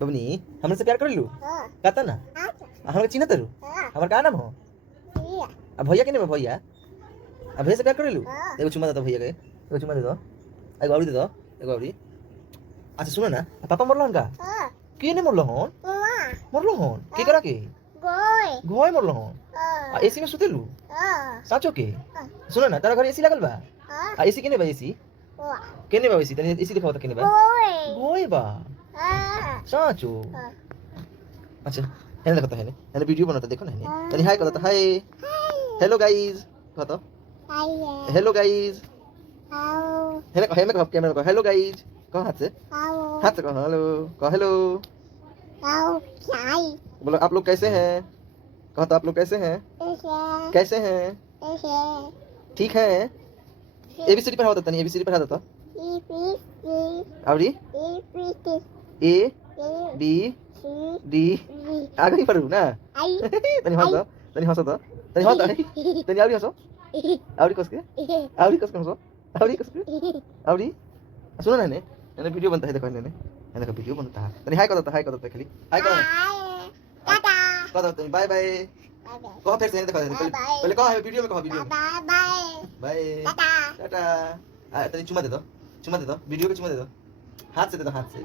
बबनी हमरे से प्यार कर लू कहता ना हमरा चिन्ह तरु हमर का नाम हो अब भैया के नहीं भैया अब भैया से प्यार कर लू एगो चुमा दे दो भैया के एगो चुमा दे दो एगो औरी दे दो एगो औरी अच्छा सुनो ना पापा मरलो हन का के ने मरलो हन के करा के गोय मरलो हन एसी में सुतेलू साचो के सुनो ना तारा घर एसी लागल बा एसी के ने बा एसी केने बा एसी तनी एसी दिखाओ त केने बा गोय बा साचो अच्छा हेने देखो त हेने वीडियो बनाता देखो ना हेने तनी हाय करो त हाय हेलो गाइस कहो तो हेलो गाइस हेने कहो कैमरा को हेलो गाइस कहो हाथ से कहो हेलो बोलो आप लोग कैसे हैं कहो तो आप लोग कैसे हैं ठीक है एबीसीडी पढ़ा होता नहीं एबीसीडी पढ़ा देता अवरी ए बी डी आगे ही पढ़ू ना तनी हंसो तनी आवरी हंसो आवरी कस के हंसो आवरी सुनो ना ने वीडियो बनता है देखो ने देखो वीडियो बनता है तनी हाय करो तो खाली हाय करो टाटा कहो तनी बाय बाय कहो फिर से देखो पहले कहो वीडियो में कहो बाय टाटा तनी चुमा दे दो वीडियो के चुमा दे दो हाथ से